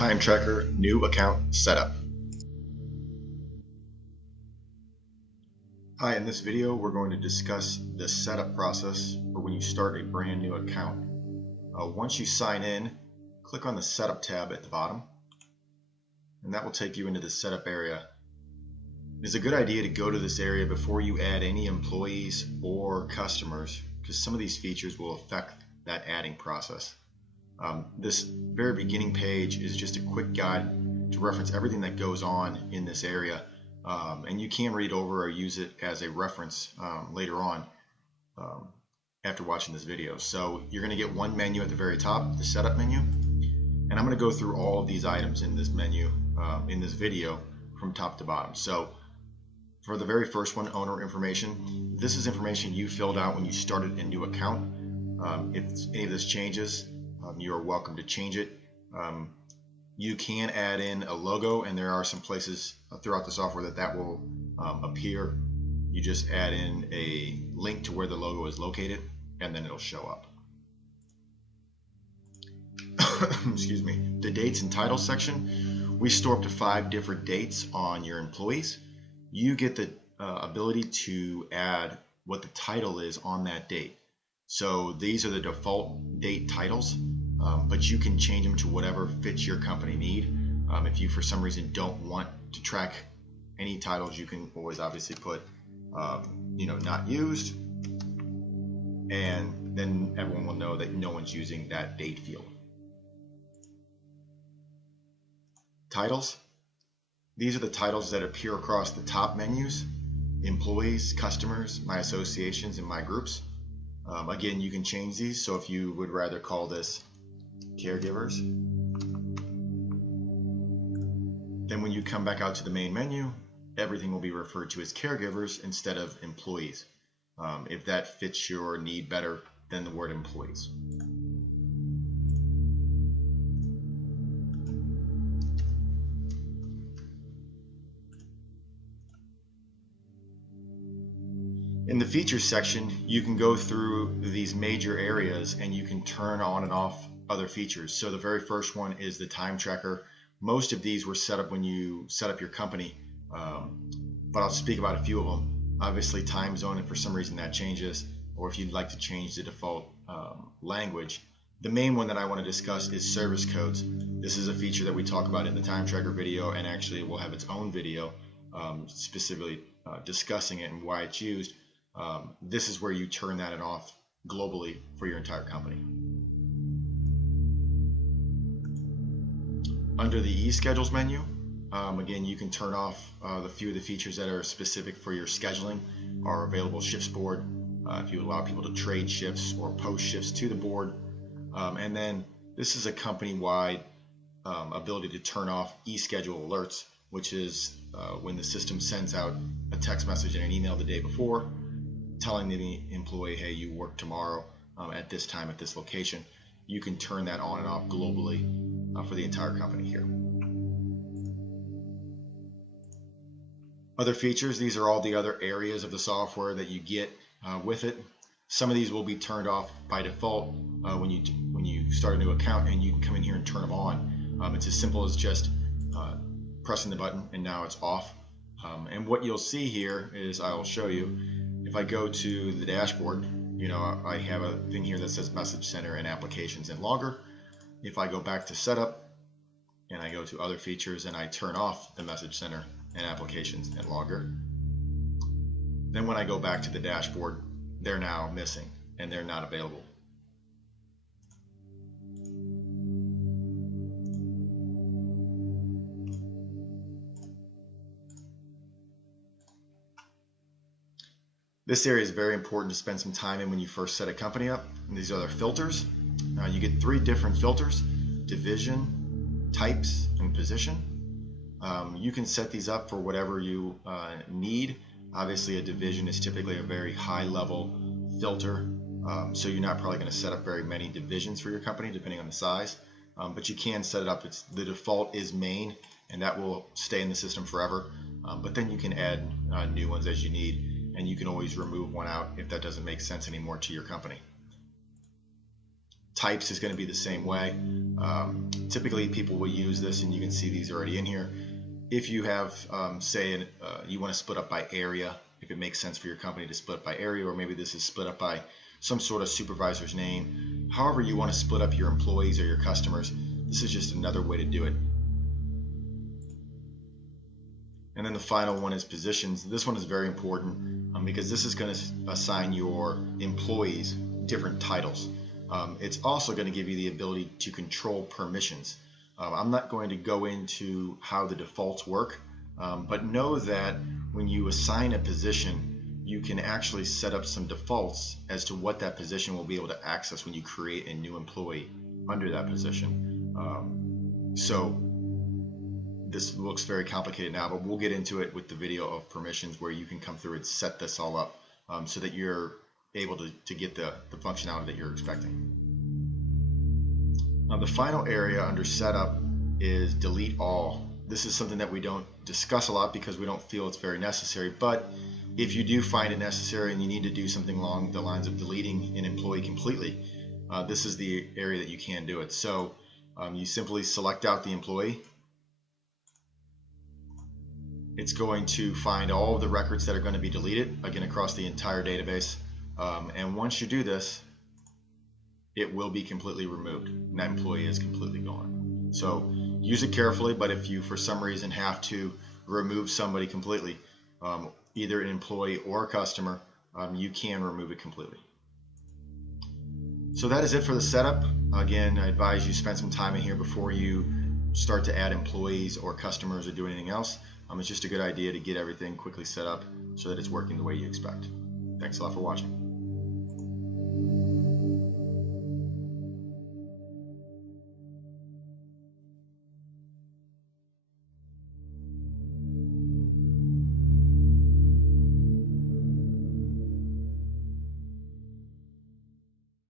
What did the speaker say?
Time Tracker New Account Setup. Hi, in this video we're going to discuss the setup process for when you start a brand new account. Once you sign in, click on the Setup tab at the bottom, and that will take you into the setup area. It's a good idea to go to this area before you add any employees or customers, because some of these features will affect that adding process. This very beginning page is just a quick guide to reference everything that goes on in this area, and you can read over or use it as a reference later on after watching this video. So you're going to get one menu at the very top, the setup menu, and I'm going to go through all of these items in this menu in this video from top to bottom. So for the very first one, owner information, this is information you filled out when you started a new account. If any of this changes, you are welcome to change it. You can add in a logo, and there are some places throughout the software that will appear. You just add in a link to where the logo is located, and then it'll show up. Excuse me. The dates and titles section, we store up to 5 different dates on your employees. You get the ability to add what the title is on that date. So these are the default date titles, but you can change them to whatever fits your company need. If you for some reason don't want to track any titles, you can always obviously put not used, and then everyone will know that no one's using that date field. Titles. These are the titles that appear across the top menus: employees, customers, my associations, and my groups. Again, you can change these, so if you would rather call this caregivers, then when you come back out to the main menu, everything will be referred to as caregivers instead of employees, if that fits your need better than the word employees. In the features section, you can go through these major areas and you can turn on and off other features. So the very first one is the time tracker. Most of these were set up when you set up your company, but I'll speak about a few of them. Obviously time zone, if for some reason that changes, or if you'd like to change the default language. The main one that I want to discuss is service codes. This is a feature that we talk about in the time tracker video, and actually will have its own video specifically discussing it and why it's used. This is where you turn that off globally for your entire company. Under the e-schedules menu, again, you can turn off the few of the features that are specific for your scheduling. Our available shifts board, if you allow people to trade shifts or post shifts to the board. And then this is a company-wide ability to turn off e-schedule alerts, which is when the system sends out a text message and an email the day before telling the employee, hey, you work tomorrow at this time at this location. You can turn that on and off globally for the entire company here. Other features, these are all the other areas of the software that you get with it. Some of these will be turned off by default when you start a new account, and you can come in here and turn them on. It's as simple as just pressing the button, and now it's off. And what you'll see here is, I'll show you, if I go to the dashboard, I have a thing here that says Message Center and Applications and Logger. If I go back to Setup and I go to Other Features and I turn off the Message Center and Applications and Logger, then when I go back to the dashboard, they're now missing and they're not available. This area is very important to spend some time in when you first set a company up. And these are their filters. You get 3 different filters: division, types, and position. You can set these up for whatever you need. Obviously, a division is typically a very high-level filter, so you're not probably going to set up very many divisions for your company, depending on the size. But you can set it up. The default is main, and that will stay in the system forever. But then you can add new ones as you need. And you can always remove one out if that doesn't make sense anymore to your company. types is going to be the same way. Typically people will use this, and you can see these already in here. If you have, say, you want to split up by area, if it makes sense for your company to split up by area, or maybe this is split up by some sort of supervisor's name. However you want to split up your employees or your customers, this is just another way to do it. And then the final one is positions. This one is very important because this is going to assign your employees different titles. It's also going to give you the ability to control permissions. I'm not going to go into how the defaults work, but know that when you assign a position, you can actually set up some defaults as to what that position will be able to access when you create a new employee under that position. So this looks very complicated now, but we'll get into it with the video of permissions, where you can come through and set this all up so that you're able to get the functionality that you're expecting. Now the final area under setup is delete all. This is something that we don't discuss a lot because we don't feel it's very necessary, but if you do find it necessary and you need to do something along the lines of deleting an employee completely, this is the area that you can do it. So you simply select out the employee. It's going to find all of the records that are going to be deleted, again, across the entire database. And once you do this, it will be completely removed, and that employee is completely gone. So use it carefully, but if you for some reason have to remove somebody completely, either an employee or a customer, you can remove it completely. So that is it for the setup. Again, I advise you spend some time in here before you start to add employees or customers or do anything else. It's just a good idea to get everything quickly set up so that it's working the way you expect. Thanks a lot for watching.